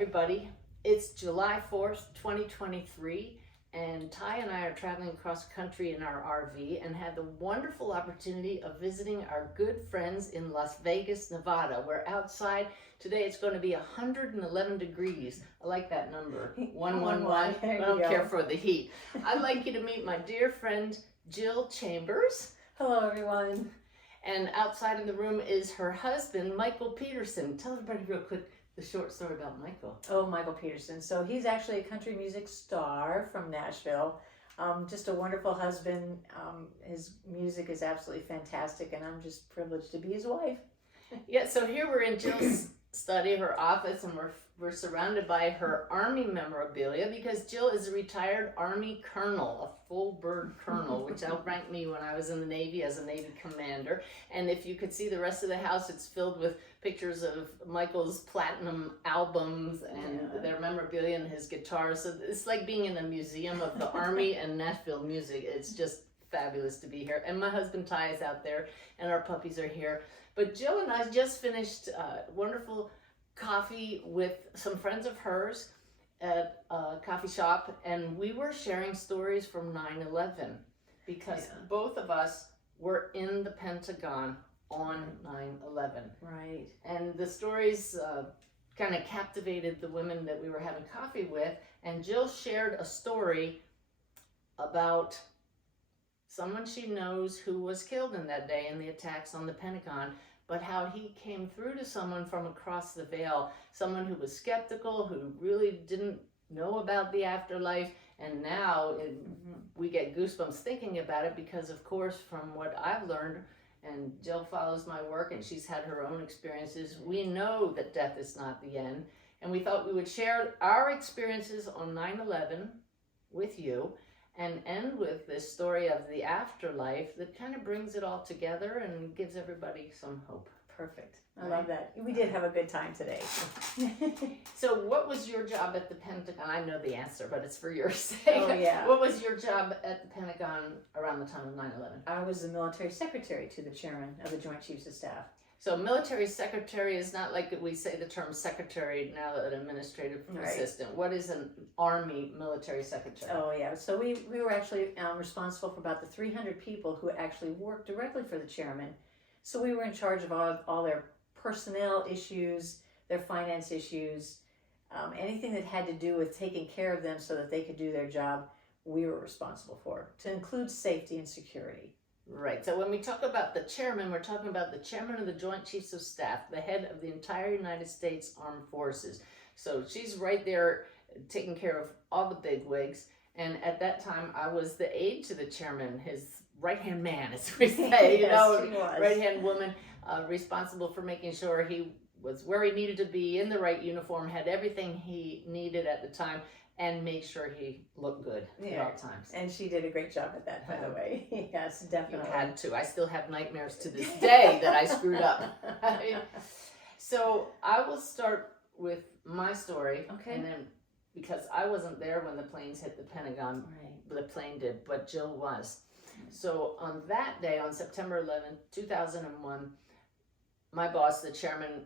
everybody. It's July 4th, 2023, and Ty and I are traveling across country in our RV and had the wonderful opportunity of visiting our good friends in Las Vegas, Nevada. We're outside. Today it's going to be 111 degrees. I like that number, 111. I don't care for the heat. I'd like you to meet my dear friend, Jill Chambers. Hello, everyone. And outside in the room is her husband, Michael Peterson. Tell everybody real quick the short story about Michael. Oh, Michael Peterson. So he's actually a country music star from Nashville. Just a wonderful husband. His music is absolutely fantastic, and I'm just privileged to be his wife. Yeah, so here we're in Jill's study, her office, and we're surrounded by her Army memorabilia because Jill is a retired Army colonel, a full bird colonel, which outranked me when I was in the Navy as a Navy commander. And if you could see the rest of the house, it's filled with pictures of Michael's platinum albums and their memorabilia and his guitar. So it's like being in a museum of the Army and Nashville music. It's just fabulous to be here. And my husband Ty is out there, and our puppies are here. But Jill and I just finished wonderful coffee with some friends of hers at a coffee shop, and we were sharing stories from 9/11 because both of us were in the Pentagon on 9/11. Right. And the stories kind of captivated the women that we were having coffee with, and Jill shared a story about someone she knows who was killed in that day in the attacks on the Pentagon, but how he came through to someone from across the veil, someone who was skeptical, who really didn't know about the afterlife, and now we get goosebumps thinking about it because, of course, from what I've learned, and Jill follows my work and she's had her own experiences, we know that death is not the end, and we thought we would share our experiences on 9/11 with you and end with this story of the afterlife that kind of brings it all together and gives everybody some hope. Perfect. I love that. We did have a good time today. So what was your job at the Pentagon? I know the answer, but it's for your sake. Oh, yeah. What was your job at the Pentagon around the time of 9/11? I was the military secretary to the chairman of the Joint Chiefs of Staff. So military secretary is not like we say the term secretary now, an administrative assistant. What is an Army military secretary? Oh, yeah. So we were actually responsible for about the 300 people who actually worked directly for the chairman. So we were in charge of all their personnel issues, their finance issues, anything that had to do with taking care of them so that they could do their job, we were responsible for, to include safety and security. Right. So when we talk about the chairman, we're talking about the chairman of the Joint Chiefs of Staff, the head of the entire United States Armed Forces. So she's right there taking care of all the bigwigs. And at that time, I was the aide to the chairman, his right-hand man, as we say, Yes, right-hand woman, responsible for making sure he was where he needed to be, in the right uniform, had everything he needed at the time, and make sure he looked good at all times. And she did a great job at that, by the way. Yes, definitely. You had to. I still have nightmares to this day that I screwed up. So I will start with my story. Okay. And then, because I wasn't there when the planes hit the Pentagon, the plane did, but Jill was. So on that day, on September 11th, 2001, my boss, the chairman,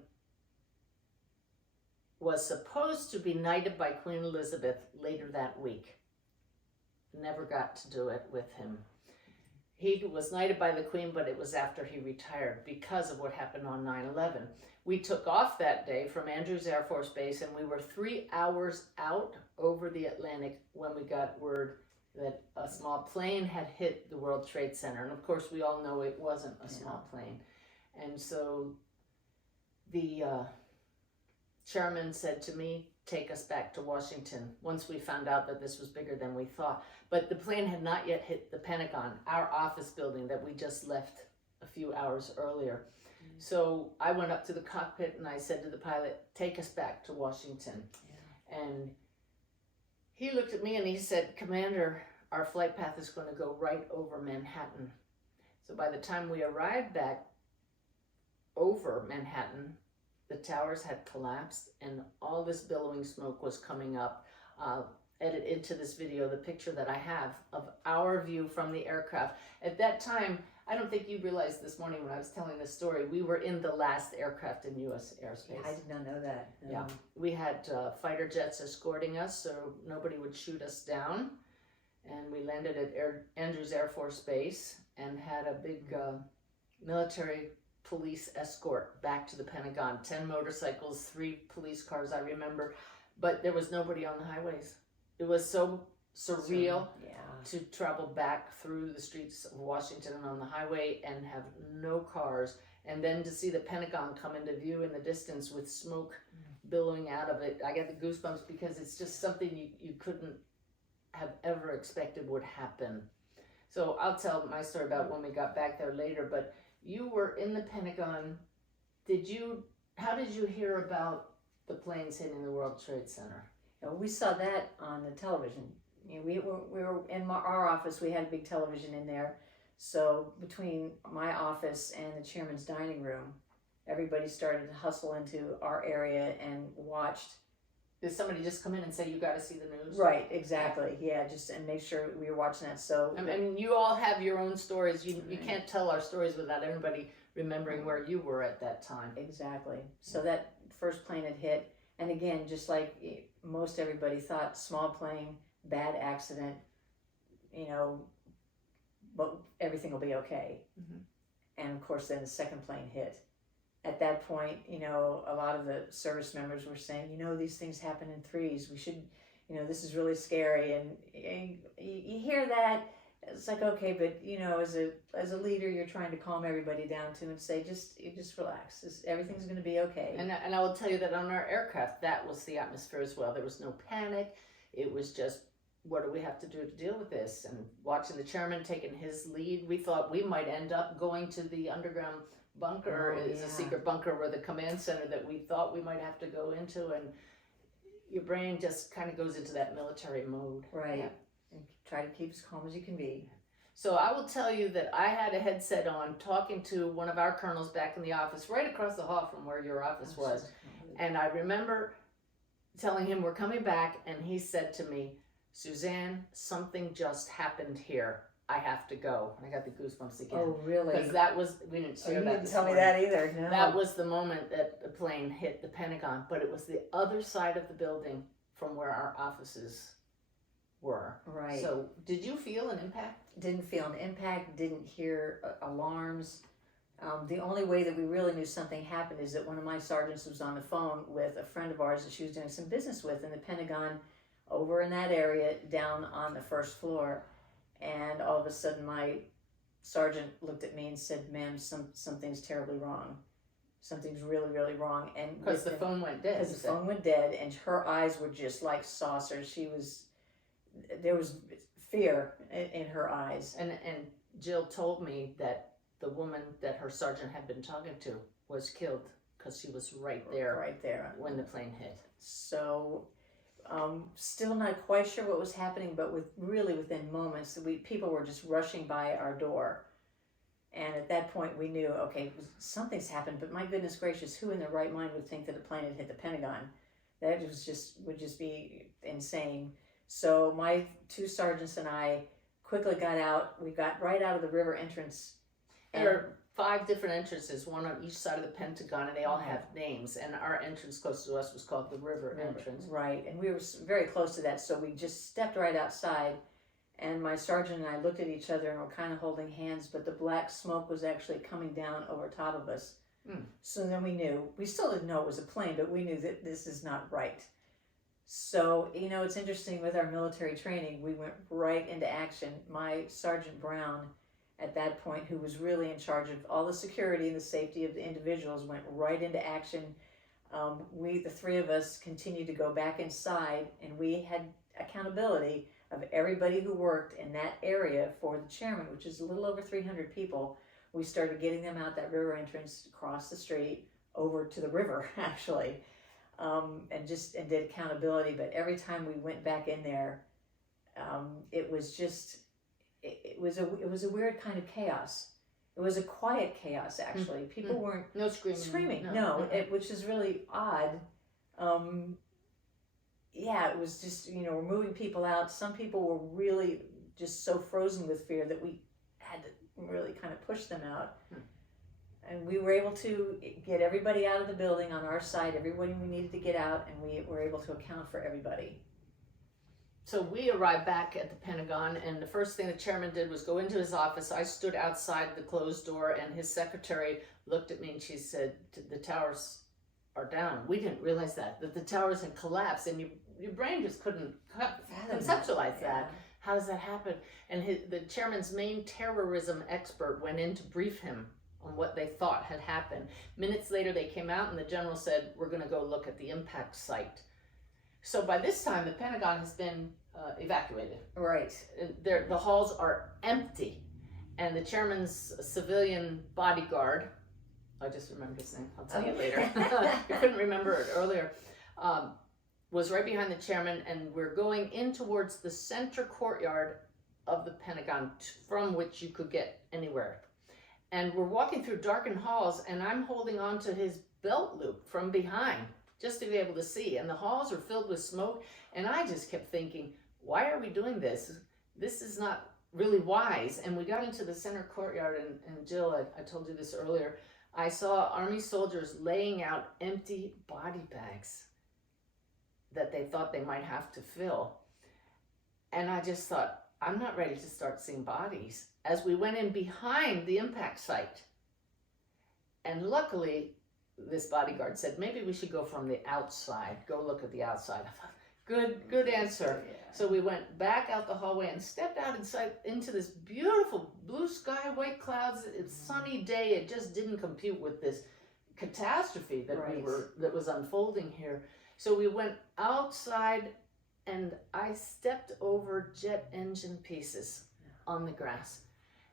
was supposed to be knighted by Queen Elizabeth later that week. Never got to do it with him. He was knighted by the Queen, but it was after he retired because of what happened on 9/11. We took off that day from Andrews Air Force Base, and we were 3 hours out over the Atlantic when we got word that a small plane had hit the World Trade Center. And of course, we all know it wasn't a small plane. And so the chairman said to me, take us back to Washington, once we found out that this was bigger than we thought. But the plane had not yet hit the Pentagon, our office building that we just left a few hours earlier. So I went up to the cockpit and I said to the pilot, take us back to Washington. And he looked at me and he said, Commander, our flight path is going to go right over Manhattan. So by the time we arrived back over Manhattan, the towers had collapsed and all this billowing smoke was coming up. Edit into this video the picture that I have of our view from the aircraft. At that time, I don't think you realized this morning when I was telling this story, we were in the last aircraft in U.S. airspace. I did not know that. No. Yeah. We had fighter jets escorting us so nobody would shoot us down. And we landed at Andrews Air Force Base and had a big military police escort back to the Pentagon. 10 motorcycles, 3 police cars, I remember. But there was nobody on the highways. It was so surreal to travel back through the streets of Washington on the highway and have no cars. And then to see the Pentagon come into view in the distance with smoke billowing out of it. I get the goosebumps because it's just something you couldn't have ever expected would happen. So I'll tell my story about when we got back there later, but you were in the Pentagon. How did you hear about the planes hitting the World Trade Center? We saw that on the television. We were in our office. We had a big television in there. So between my office and the chairman's dining room, everybody started to hustle into our area and watched. Did somebody just come in and say, you got to see the news? Right, exactly. Yeah, just and make sure we were watching that. So I mean, you all have your own stories. You can't tell our stories without everybody remembering where you were at that time. Exactly. So that first plane had hit. And again, just like most everybody thought, small plane, bad accident, but everything will be okay. And of course, then the second plane hit. At that point, a lot of the service members were saying, these things happen in threes. We should, this is really scary. And you hear that, it's like, okay, but, as a leader, you're trying to calm everybody down to and say, just relax. Everything's going to be okay. And I will tell you that on our aircraft, that was the atmosphere as well. There was no panic. It was just, what do we have to do to deal with this? And watching the chairman taking his lead, we thought we might end up going to the underground bunker. It's a secret bunker where the command center that we thought we might have to go into, and your brain just kind of goes into that military mode. Right. Yeah. And try to keep as calm as you can be. So I will tell you that I had a headset on talking to one of our colonels back in the office, right across the hall from where your office was. And I remember telling him we're coming back, and he said to me, Suzanne, something just happened here. I have to go. And I got the goosebumps again. Oh, really? Because that was, we didn't share that. You didn't tell me that either. No. That was the moment that the plane hit the Pentagon, but it was the other side of the building from where our offices were. Right. So did you feel an impact? Didn't feel an impact, didn't hear alarms. The only way that we really knew something happened is that one of my sergeants was on the phone with a friend of ours that she was doing some business with in the Pentagon over in that area down on the first floor. And all of a sudden my sergeant looked at me and said, ma'am, something's terribly wrong. Something's really, really wrong. And because the phone went dead. Because the phone went dead, and her eyes were just like saucers. There was fear in her eyes. And Jill told me that the woman that her sergeant had been talking to was killed because she was right there when the plane hit. So still not quite sure what was happening, but within moments, people were just rushing by our door. And at that point we knew, okay, something's happened, but my goodness gracious, who in their right mind would think that a plane had hit the Pentagon? That would just be insane. So my 2 sergeants and I quickly got out. We got right out of the river entrance. There are 5 different entrances, one on each side of the Pentagon, and they all have names. And our entrance close to us was called the river entrance. Right, and we were very close to that, so we just stepped right outside. And my sergeant and I looked at each other and were kind of holding hands, but the black smoke was actually coming down over top of us. So then we knew. We still didn't know it was a plane, but we knew that this is not right. So, it's interesting with our military training, we went right into action. My Sergeant Brown, at that point, who was really in charge of all the security and the safety of the individuals, went right into action. The 3 of us continued to go back inside, and we had accountability of everybody who worked in that area for the chairman, which is a little over 300 people. We started getting them out that river entrance, across the street, over to the river, actually. And did accountability. But every time we went back in there, it was a weird kind of chaos. It was a quiet chaos, actually. People weren't no screaming. No, which is really odd. It was just, we're moving people out. Some people were really just so frozen with fear that we really kind of pushed them out. And we were able to get everybody out of the building on our side, everybody we needed to get out, and we were able to account for everybody. So we arrived back at the Pentagon, and the first thing the chairman did was go into his office. I stood outside the closed door, and his secretary looked at me and she said, the towers are down. We didn't realize that the towers had collapsed, and your brain just couldn't conceptualize that. How does that happen? And the chairman's main terrorism expert went in to brief him on what they thought had happened. Minutes later, they came out and the general said, we're going to go look at the impact site. So by this time, the Pentagon has been evacuated. Right. The halls are empty. And the chairman's civilian bodyguard, I just remembered his name, I'll tell you later. I couldn't remember it earlier. Was right behind the chairman, and we're going in towards the center courtyard of the Pentagon, from which you could get anywhere. And we're walking through darkened halls, and I'm holding on to his belt loop from behind just to be able to see. And the halls are filled with smoke, and I just kept thinking, why are we doing this? This is not really wise. And we got into the center courtyard, and Jill, I told you this earlier, I saw Army soldiers laying out empty body bags that they thought they might have to fill. And I just thought, I'm not ready to start seeing bodies. As we went in behind the impact site, and luckily this bodyguard said, maybe we should go from the outside, go look at the outside. I thought, good answer. Yeah. So we went back out the hallway and stepped out inside into this beautiful blue sky, white clouds. It's sunny day. It just didn't compute with this catastrophe that that was unfolding here. So we went outside, and I stepped over jet engine pieces on the grass.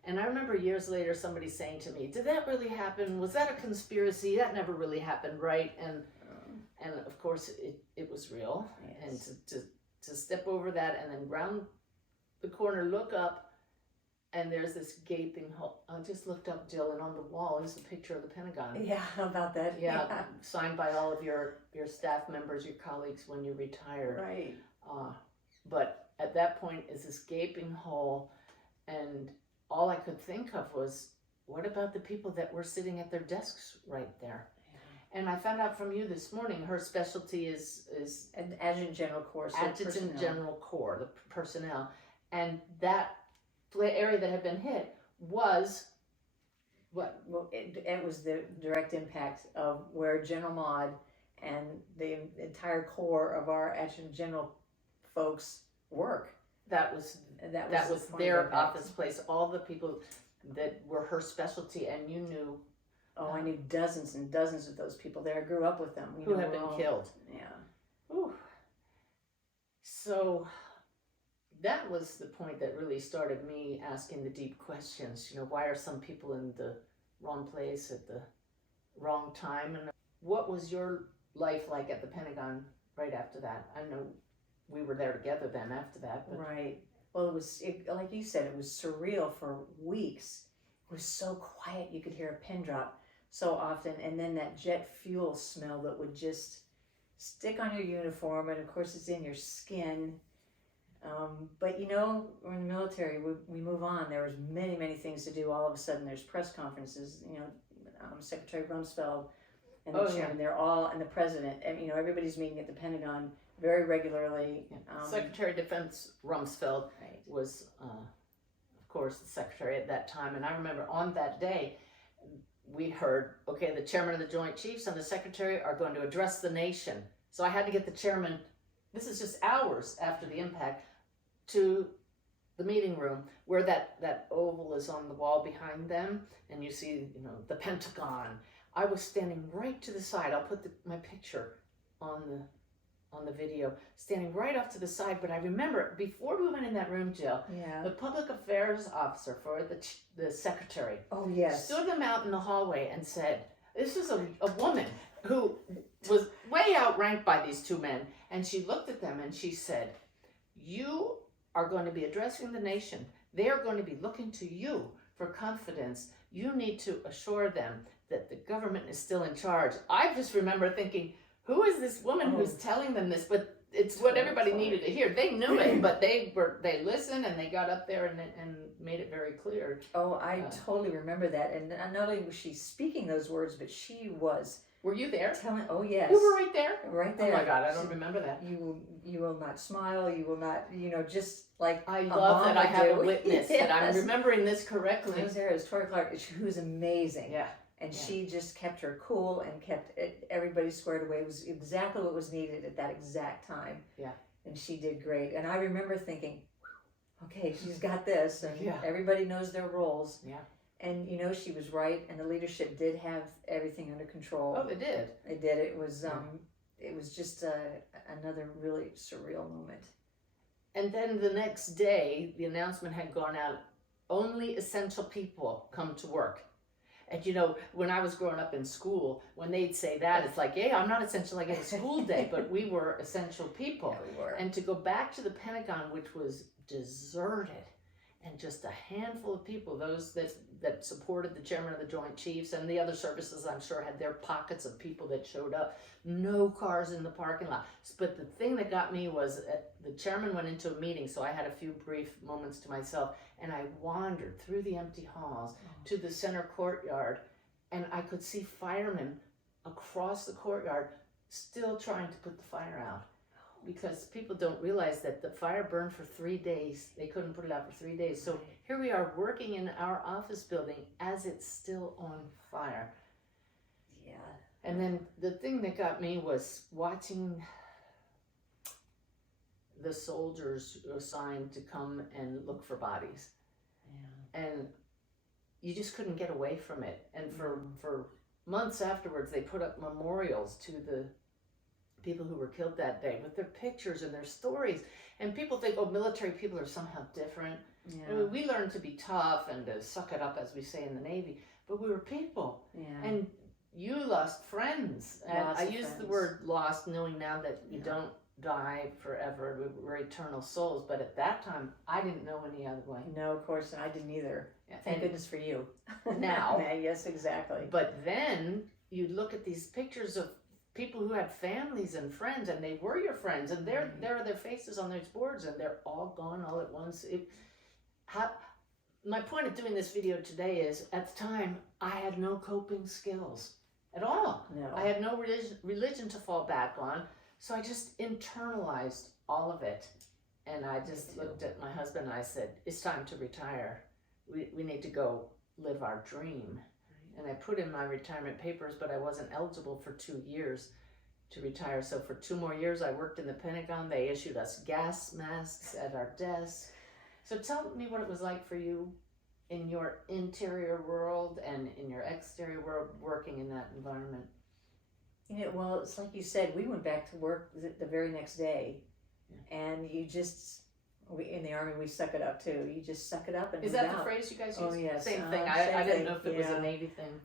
And I remember years later somebody saying to me, did that really happen? Was that a conspiracy? That never really happened, right? And of course it was real. Yes. And to step over that and then round the corner, look up, and there's this gaping hole. I just looked up, Jill, and on the wall is a picture of the Pentagon. Yeah, how about that? Yeah, signed by all of your staff members, your colleagues when you retired. Right. But at that point is this gaping hole, and all I could think of was, what about the people that were sitting at their desks right there? Yeah. And I found out from you this morning, her specialty is an Adjutant General Corps. Adjutant General Corps, the personnel. And that area that had been hit was what? Well, it was the direct impact of where General Maude and the entire corps of our Adjutant General folks work. That was their office place. All the people that were her specialty, and you knew. Oh, I knew dozens and dozens of those people there. I grew up with them. Who had been killed. Yeah. Ooh. So that was the point that really started me asking the deep questions. Why are some people in the wrong place at the wrong time? And what was your life like at the Pentagon right after that? I know we were there together then after that. But... Right. Well, it was, like you said, it was surreal for weeks. It was so quiet, you could hear a pin drop so often. And then that jet fuel smell that would just stick on your uniform. And of course, it's in your skin. But we're in the military, we move on. There was many, many things to do. All of a sudden, there's press conferences, Secretary Rumsfeld and the chairman, they're all, and the president, and, everybody's meeting at the Pentagon very regularly. Secretary of Defense Rumsfeld was, of course, the secretary at that time. And I remember on that day, we heard, okay, the chairman of the Joint Chiefs and the secretary are going to address the nation. So I had to get the chairman, this is just hours after the impact, to the meeting room where that oval is on the wall behind them, and you see, the Pentagon. I was standing right to the side. I'll put my picture on the video, standing right off to the side. But I remember before we went in that room, Jill, the public affairs officer for the secretary, stood them out in the hallway and said, this is a woman who was way outranked by these two men, and she looked at them and she said, you are going to be addressing the nation. They are going to be looking to you for confidence. You need to assure them that the government is still in charge. I just remember thinking, who is this woman who's telling them this? But it's what everybody needed to hear. They knew it, but they listened and they got up there and made it very clear. Oh, I totally remember that. And not only was she speaking those words, but she was. Were you there? Telling. Oh yes. You were right there. Right there. Oh my God, I don't remember that. You will not smile. You will not. Just like I love that I have a witness yes. that I'm remembering this correctly. I was there. It was Tori Clark, who was amazing. Yeah. And she just kept her cool and kept everybody squared away. It was exactly what was needed at that exact time. Yeah. And she did great. And I remember thinking, okay, she's got this, and yeah. everybody knows their roles. Yeah. And she was right, and the leadership did have everything under control. Oh, they did. They did. It was just another really surreal moment. And then the next day, the announcement had gone out: only essential people come to work. And when I was growing up in school, when they'd say that, it's like, yeah, I'm not essential, I get a school day, but we were essential people. Yeah, we were. And to go back to the Pentagon, which was deserted, and just a handful of people, those that supported the chairman of the Joint Chiefs, and the other services, I'm sure, had their pockets of people that showed up. No cars in the parking lot. But the thing that got me was the chairman went into a meeting, so I had a few brief moments to myself, and I wandered through the empty halls to the center courtyard, and I could see firemen across the courtyard still trying to put the fire out. Because people don't realize that the fire burned for 3 days. They couldn't put it out for 3 days. So here we are working in our office building as it's still on fire. Yeah. And then the thing that got me was watching the soldiers assigned to come and look for bodies. Yeah. And you just couldn't get away from it. And for months afterwards, they put up memorials to the people who were killed that day with their pictures and their stories. And people think, military people are somehow different. Yeah. I mean, we learned to be tough and to suck it up, as we say in the Navy, but we were people. Yeah. And you lost friends. And I use the word lost, knowing now that you don't die forever. We're eternal souls. But at that time, I didn't know any other way. No, of course, and I didn't either. Yeah. Thank goodness for you. Now. Yes, exactly. But then you look at these pictures of people who had families and friends, and they were your friends, and there are their faces on those boards, and they're all gone all at once. My point of doing this video today is, at the time, I had no coping skills at all. No. I had no religion to fall back on, so I just internalized all of it, and I just looked at my husband and I said, it's time to retire. We need to go live our dream. And I put in my retirement papers, but I wasn't eligible for 2 years to retire. So for 2 more years, I worked in the Pentagon. They issued us gas masks at our desk. So tell me what it was like for you in your interior world and in your exterior world, working in that environment. Well, it's like you said, we went back to work the very next day. Yeah. And you just... in the Army, we suck it up too. You just suck it up and Is that the phrase you guys use? Oh, yes. Same thing. I didn't know if it was a Navy thing.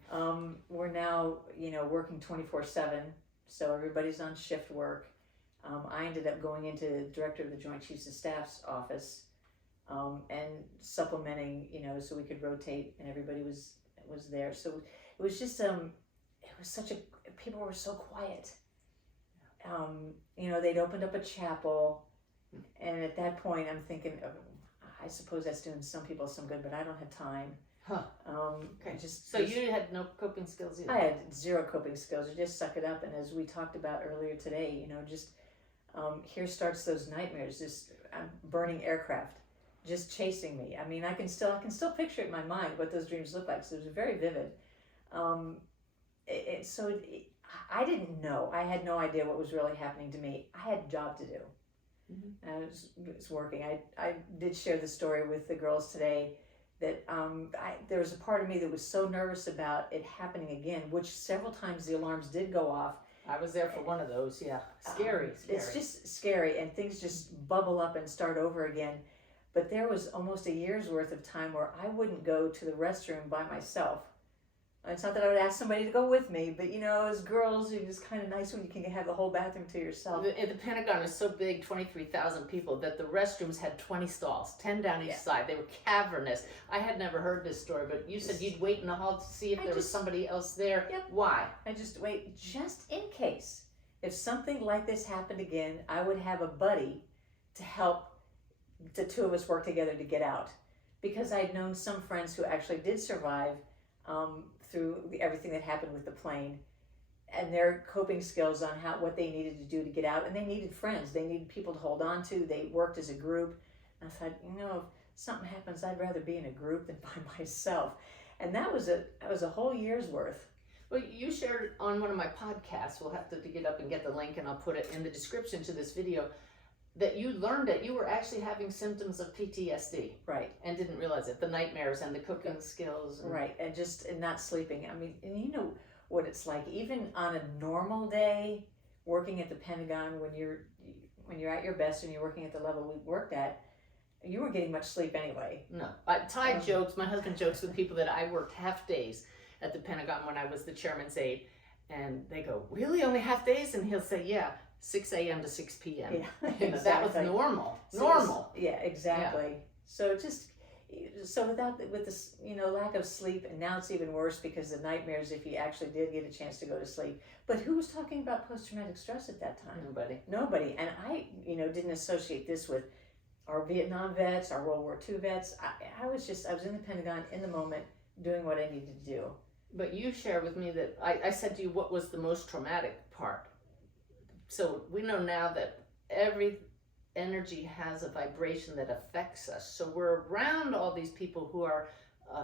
We're now, working 24/7, so everybody's on shift work. I ended up going into the director of the Joint Chiefs of Staff's office and supplementing, so we could rotate, and everybody was there. So it was just, it was people were so quiet. They'd opened up a chapel. And at that point, I'm thinking, I suppose that's doing some people some good, but I don't have time. Huh. Okay. So you had no coping skills either? I had zero coping skills. I just suck it up. And as we talked about earlier today, here starts those nightmares. Just burning aircraft, just chasing me. I mean, I can still picture it in my mind what those dreams look like. So it was very vivid. I didn't know. I had no idea what was really happening to me. I had a job to do. Mm-hmm. I was working. I did share the story with the girls today that there was a part of me that was so nervous about it happening again, which several times the alarms did go off. I was there for one of those, yeah. Scary. It's just scary, and things just bubble up and start over again. But there was almost a year's worth of time where I wouldn't go to the restroom by myself. It's not that I would ask somebody to go with me, but as girls, it's kind of nice when you can have the whole bathroom to yourself. The Pentagon is so big, 23,000 people, that the restrooms had 20 stalls, 10 down each side. They were cavernous. I had never heard this story, but you said you'd wait in the hall to see if there was somebody else there. Yep. Why? I just wait, just in case. if something like this happened again, I would have a buddy to help the two of us work together to get out. Because I'd known some friends who actually did survive through everything that happened with the plane, and their coping skills on what they needed to do to get out. And they needed friends. They needed people to hold on to. They worked as a group. And I thought, if something happens, I'd rather be in a group than by myself. And that was a whole year's worth. Well, you shared on one of my podcasts, we'll have to dig it up and get the link, and I'll put it in the description to this video, that you learned that you were actually having symptoms of PTSD. Right. And didn't realize it. The nightmares and the cooking skills. And... Right. And not sleeping. I mean, and you know what it's like, even on a normal day, working at the Pentagon, when you're at your best and you're working at the level we worked at, you weren't getting much sleep anyway. No. Jokes, my husband jokes with people that I worked half days at the Pentagon when I was the chairman's aide, and they go, really, only half days? And he'll say, yeah, 6 a.m. to 6 p.m. Yeah, exactly. That was normal. Yeah, exactly. Yeah. So with this, lack of sleep, and now it's even worse because the nightmares, if you actually did get a chance to go to sleep. But who was talking about post-traumatic stress at that time? Nobody. And I, didn't associate this with our Vietnam vets, our World War II vets. I was in the Pentagon in the moment doing what I needed to do. But you shared with me that I said to you, what was the most traumatic part? So we know now that every energy has a vibration that affects us. So we're around all these people who are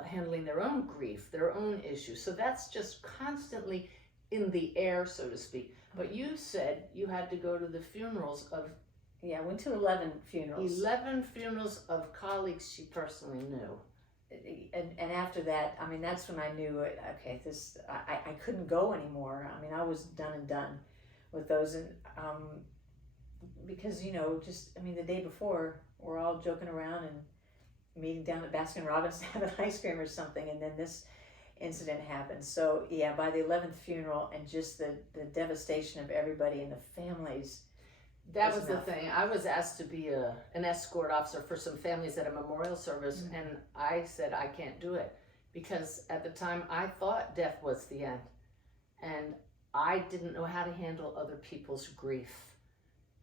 handling their own grief, their own issues. So that's just constantly in the air, so to speak. But you said you had to go to the funerals of... Yeah, I went to 11 funerals. 11 funerals of colleagues she personally knew. And after that, that's when I knew, okay, I couldn't go anymore. I was done and done with those. And because, the day before, we're all joking around and meeting down at Baskin Robbins to have an ice cream or something, and then this incident happened. So, yeah, by the 11th funeral, and just the devastation of everybody and the families. That was the thing. I was asked to be an escort officer for some families at a memorial service, mm-hmm. and I said I can't do it because at the time I thought death was the end, and I didn't know how to handle other people's grief,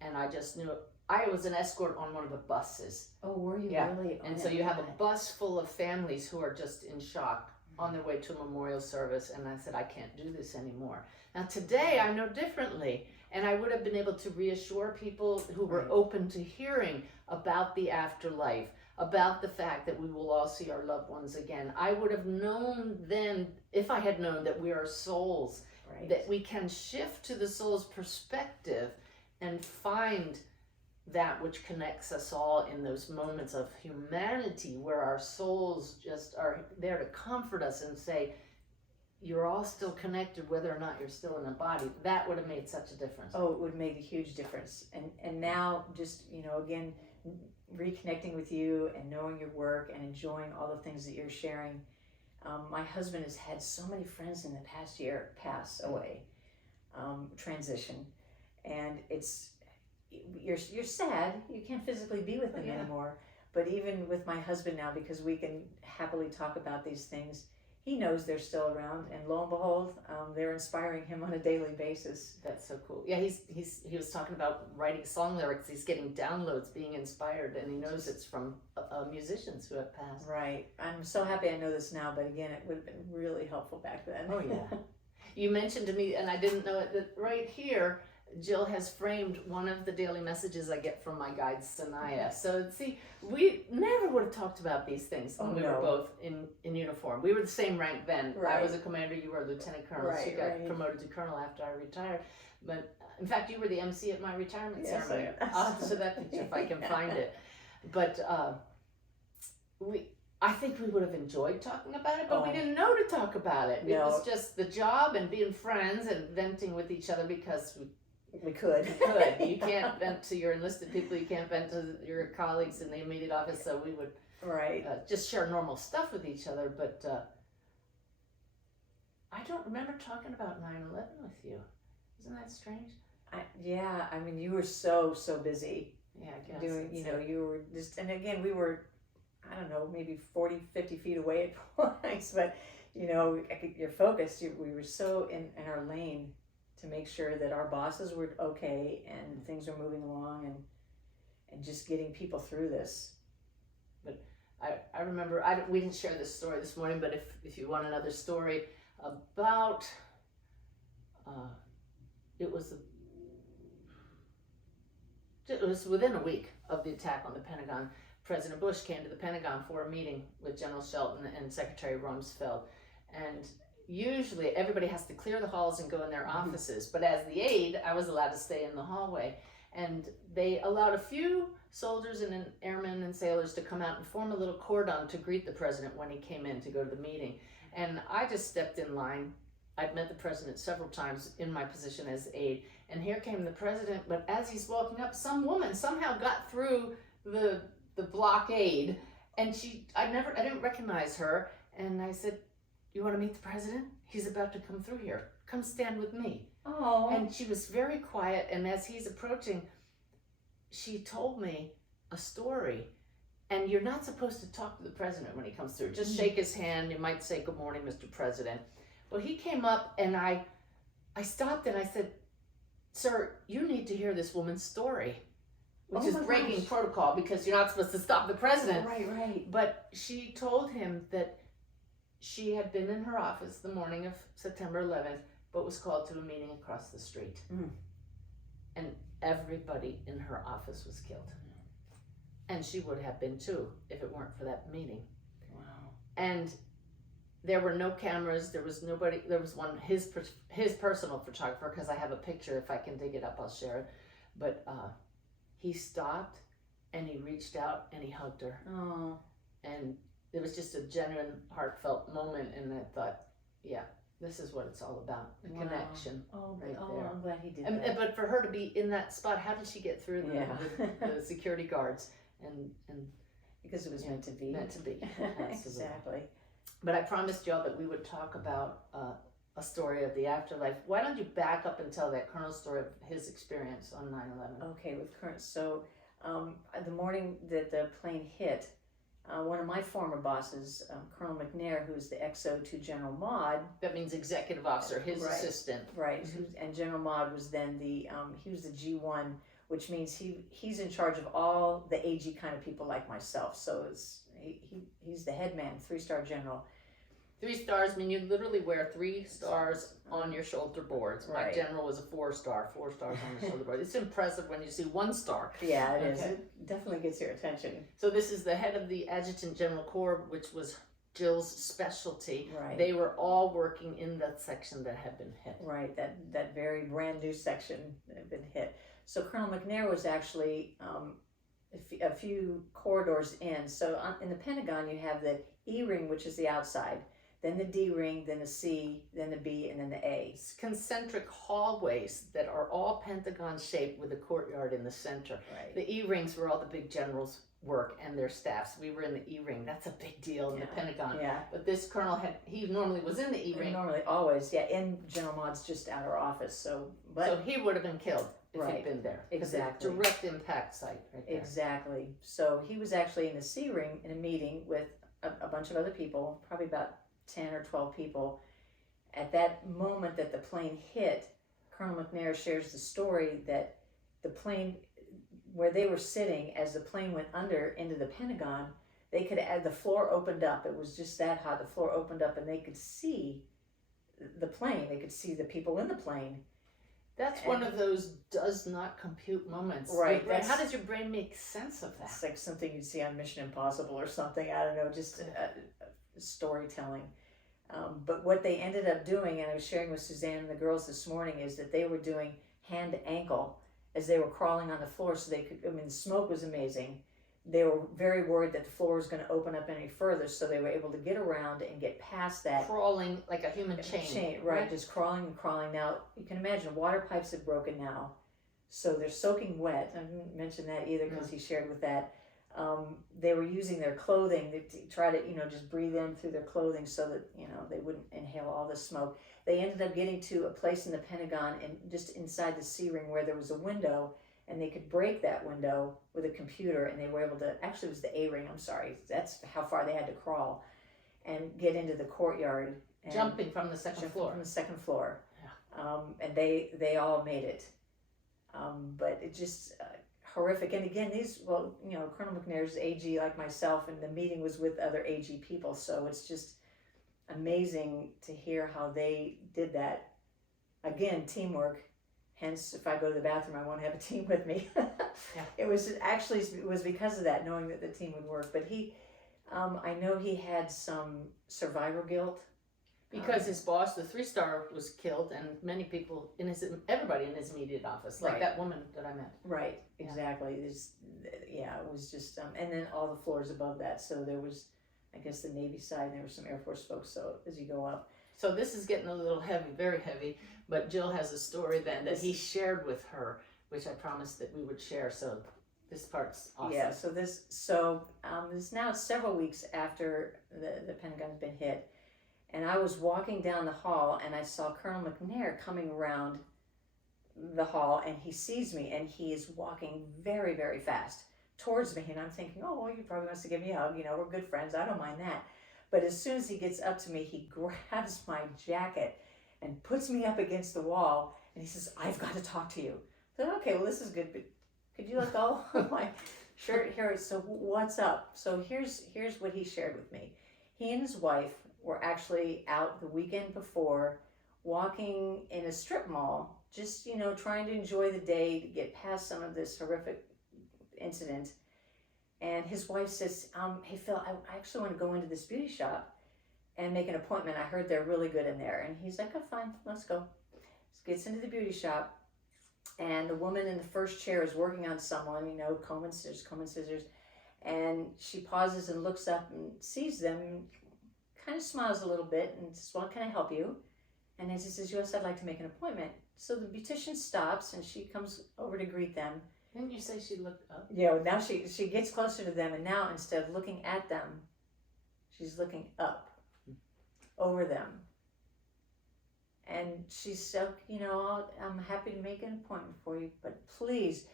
and I just knew I was an escort on one of the buses. Oh, were you really? And so you have a bus full of families who are just in shock on their way to a memorial service, and I said I can't do this anymore. Now today I know differently. And I would have been able to reassure people who were open to hearing about the afterlife, about the fact that we will all see our loved ones again. I would have known then, if I had known that we are souls, that we can shift to the soul's perspective and find that which connects us all in those moments of humanity where our souls just are there to comfort us and say, you're all still connected whether or not you're still in a body. That would have made such a difference. Oh, it would have made a huge difference. And now just, again, reconnecting with you and knowing your work and enjoying all the things that you're sharing. My husband has had so many friends in the past year pass away, transition. And you're sad. You can't physically be with them anymore. But even with my husband now, because we can happily talk about these things, he knows they're still around, and lo and behold, they're inspiring him on a daily basis. That's so cool. Yeah, he was talking about writing song lyrics. He's getting downloads, being inspired, and he knows it's from musicians who have passed. Right. I'm so happy I know this now, but again, it would have been really helpful back then. Oh yeah. You mentioned to me, and I didn't know it, that right here, Jill has framed one of the daily messages I get from my guide, Sanaya. So, see, we never would have talked about these things when we were both in uniform. We were the same rank then. Right. I was a commander, you were a lieutenant colonel. She got promoted to colonel after I retired. But, in fact, you were the MC at my retirement ceremony. I'll have to show that picture if I can find it. But I think we would have enjoyed talking about it, but we didn't know to talk about it. No. It was just the job and being friends and venting with each other because we could. You can't vent to your enlisted people. You can't vent to your colleagues in the immediate office. So we would just share normal stuff with each other. But I don't remember talking about 9/11 with you. Isn't that strange? You were so busy. Yeah, I guess. Doing, you were just, and again, we were, I don't know, maybe 40, 50 feet away at points. But, you're focused. We were so in our lane. to make sure that our bosses were okay and things are moving along and just getting people through this. I remember, we didn't share this story this morning, but if you want another story about, it was within a week of the attack on the Pentagon. President Bush came to the Pentagon for a meeting with General Shelton and Secretary Rumsfeld. And usually everybody has to clear the halls and go in their offices. But as the aide, I was allowed to stay in the hallway. And they allowed a few soldiers and airmen and sailors to come out and form a little cordon to greet the president when he came in to go to the meeting. And I just stepped in line. I'd met the president several times in my position as aide. And here came the president, but as he's walking up, some woman somehow got through the blockade, and I didn't recognize her. And I said, "You want to meet the president? He's about to come through here. Come stand with me." Oh. And she was very quiet, and as he's approaching, she told me a story. And you're not supposed to talk to the president when he comes through. Just shake his hand. You might say, "Good morning, Mr. President." Well, he came up, and I stopped and I said, "Sir, you need to hear this woman's story," which is breaking protocol because you're not supposed to stop the president. Right. But she told him that she had been in her office the morning of September 11th, but was called to a meeting across the street. And everybody in her office was killed. And she would have been too if it weren't for that meeting. Wow. And there were no cameras. There was nobody. There was one, his personal photographer, because I have a picture. If I can dig it up, I'll share it. But he stopped and he reached out and he hugged her. Oh. And it was just a genuine, heartfelt moment. And I thought, yeah, this is what it's all about. The connection. Oh, right oh, there. I'm glad he did that. But for her to be in that spot, how did she get through the security guards? And because it was meant to be. Meant to be. Absolutely. Exactly. But I promised y'all that we would talk about a story of the afterlife. Why don't you back up and tell that Colonel's story of his experience on 9/11? Okay, with Colonel. So the morning that the plane hit, one of my former bosses, Colonel McNair, who's the XO to General Maude. That means executive officer, his assistant. Right, and General Maude was then he was the G1, which means he's in charge of all the AG kind of people like myself. So he's the head man, 3-star general. 3 stars mean you literally wear 3 stars on your shoulder boards. My general was a 4-star, 4 stars on the shoulder board. It's impressive when you see 1 star. Yeah, it is. It definitely gets your attention. So this is the head of the Adjutant General Corps, which was Jill's specialty. Right. They were all working in that section that had been hit. Right, that very brand new section that had been hit. So Colonel McNair was actually a few corridors in. So in the Pentagon, you have the E ring, which is the outside, then the D ring, then the C, then the B, and then the A. It's concentric hallways that are all Pentagon shaped with a courtyard in the center. Right. The E rings were all the big generals' work and their staffs. We were in the E ring. That's a big deal in the Pentagon. Yeah. But this colonel he normally was in the E ring. Normally, always, in General Maude's just outer office. So he would have been killed if he'd been there. Exactly. Direct impact site right there. Exactly. So he was actually in the C ring in a meeting with a bunch of other people, probably about 10 or 12 people. At that moment that the plane hit, Colonel McNair shares the story that the plane, where they were sitting as the plane went under into the Pentagon, the floor opened up. It was just that hot. The floor opened up and they could see the plane. They could see the people in the plane. That's one of those does not compute moments. Right. How does your brain make sense of that? It's like something you'd see on Mission Impossible or something. I don't know, just storytelling. But what they ended up doing, and I was sharing with Suzanne and the girls this morning, is that they were doing hand to ankle as they were crawling on the floor so they could, the smoke was amazing. They were very worried that the floor was going to open up any further, so they were able to get around and get past that. Crawling like a human chain. Right, just crawling and crawling. Now, you can imagine water pipes have broken now, so they're soaking wet. I didn't mention that either because he shared with that. They were using their clothing to try to, just breathe in through their clothing so that, they wouldn't inhale all the smoke. They ended up getting to a place in the Pentagon and just inside the C ring where there was a window, and they could break that window with a computer, and they were able to, actually it was the A ring, I'm sorry, that's how far they had to crawl, and get into the courtyard. And jumping from the second floor. From the second floor. and they all made it. But it just horrific. And again, Colonel McNair's AG like myself, and the meeting was with other AG people, so it's just amazing to hear how they did that. Again, teamwork. Hence, if I go to the bathroom, I want to have a team with me. Yeah. It was because of that, knowing that the team would work. But I know he had some survivor guilt. Because his boss, the 3-star, was killed, and many people everybody in his immediate office, like Right. that woman that I met. Right, Yeah. exactly. It was just, and then all the floors above that. So there was, I guess, the Navy side, and there were some Air Force folks. So as you go up. So this is getting a little heavy, very heavy, but Jill has a story that he shared with her, which I promised that we would share, so this part's awesome. Yeah, so this is now several weeks after the Pentagon's been hit, and I was walking down the hall, and I saw Colonel McNair coming around the hall, and he sees me, and he is walking very, very fast towards me, and I'm thinking, oh, well, he probably wants to give me a hug, we're good friends, I don't mind that. But as soon as he gets up to me, he grabs my jacket and puts me up against the wall, and he says, I've got to talk to you. I said, okay, well, this is good, but could you let go of my shirt here? So what's up? So here's what he shared with me. He and his wife were actually out the weekend before, walking in a strip mall, just, trying to enjoy the day to get past some of this horrific incident. And his wife says, hey, Phil, I actually want to go into this beauty shop and make an appointment. I heard they're really good in there. And he's like, oh, fine, let's go. So gets into the beauty shop, and the woman in the first chair is working on someone, combing scissors. And she pauses and looks up and sees them, and kind of smiles a little bit and says, well, can I help you? And then she says, yes, I'd like to make an appointment. So the beautician stops, and she comes over to greet them. Didn't you say she looked up? Yeah, now she gets closer to them, and now instead of looking at them, she's looking up over them. And she said, I'm happy to make an appointment for you, but please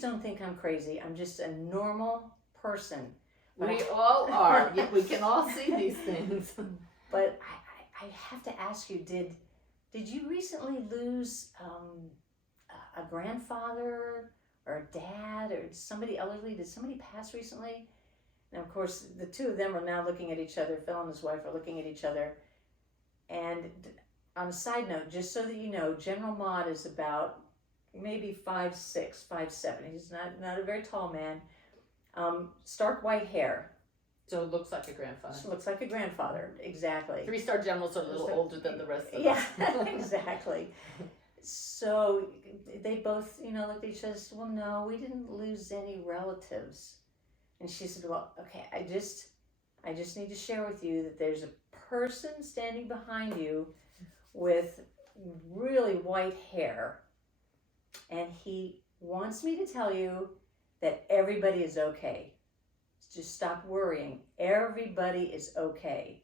don't think I'm crazy. I'm just a normal person. We all are. We can all see these things. But I have to ask you, did you recently lose a grandfather or a dad or somebody elderly? Did somebody pass recently? And of course, the two of them are now looking at each other. Phil and his wife are looking at each other. And on a side note, just so that you know, General Maude is about maybe 5'6", 5'7". He's not a very tall man. Stark white hair. So it looks like a grandfather. Looks like a grandfather, exactly. 3-star generals are a little older than the rest of us. Yeah, exactly. So they both, looked at each other and said, well, no, we didn't lose any relatives. And she said, well, okay, I just need to share with you that there's a person standing behind you with really white hair, and he wants me to tell you that everybody is okay. Just stop worrying. Everybody is okay.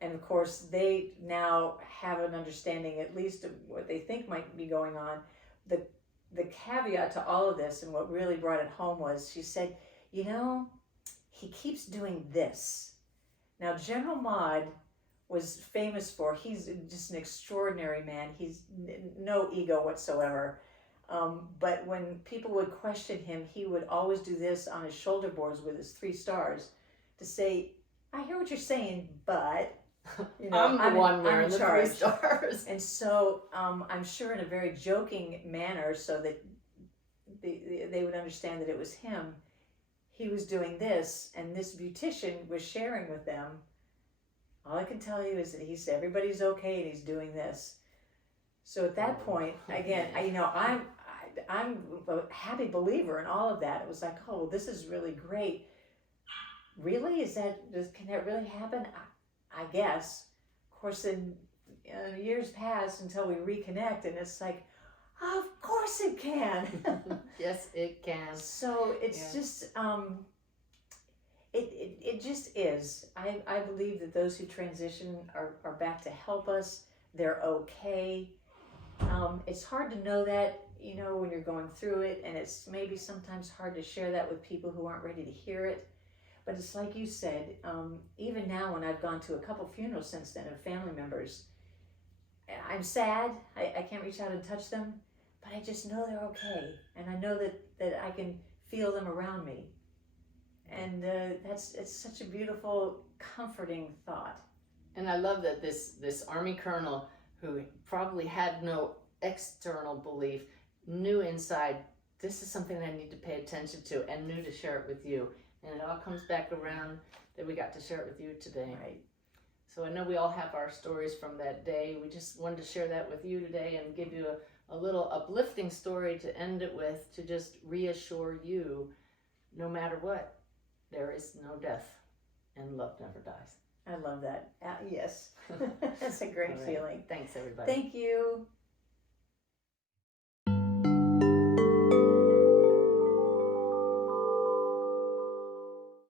And of course, they now have an understanding, at least of what they think might be going on. The caveat to all of this, and what really brought it home, was she said, he keeps doing this. Now, General Maude was famous for, he's just an extraordinary man. He's no ego whatsoever. But when people would question him, he would always do this on his shoulder boards with his 3 stars to say, I hear what you're saying, but I'm the one wearing the 3 charge. stars. And so I'm sure in a very joking manner, so that they would understand that it was him. He was doing this, and this beautician was sharing with them. All I can tell you is that he said everybody's okay, and he's doing this. So at that point, again, I'm a happy believer in all of that. It was like, oh, well, this is really great. Really? Can that really happen? I guess. Of course, then years pass until we reconnect, and it's like, of course it can. Yes, it can. So it's just, it just is. I believe that those who transition are back to help us. They're okay. It's hard to know that, when you're going through it, and it's maybe sometimes hard to share that with people who aren't ready to hear it. But it's like you said, even now when I've gone to a couple funerals since then of family members, I'm sad. I can't reach out and touch them, but I just know they're okay, and I know that I can feel them around me, and it's such a beautiful, comforting thought. And I love that this Army colonel who probably had no external belief knew inside this is something I need to pay attention to, and knew to share it with you. And it all comes back around that we got to share it with you today. Right. So I know we all have our stories from that day. We just wanted to share that with you today and give you a little uplifting story to end it with, to just reassure you, no matter what, there is no death and love never dies. I love that. Yes. That's a great All right. feeling. Thanks, everybody. Thank you.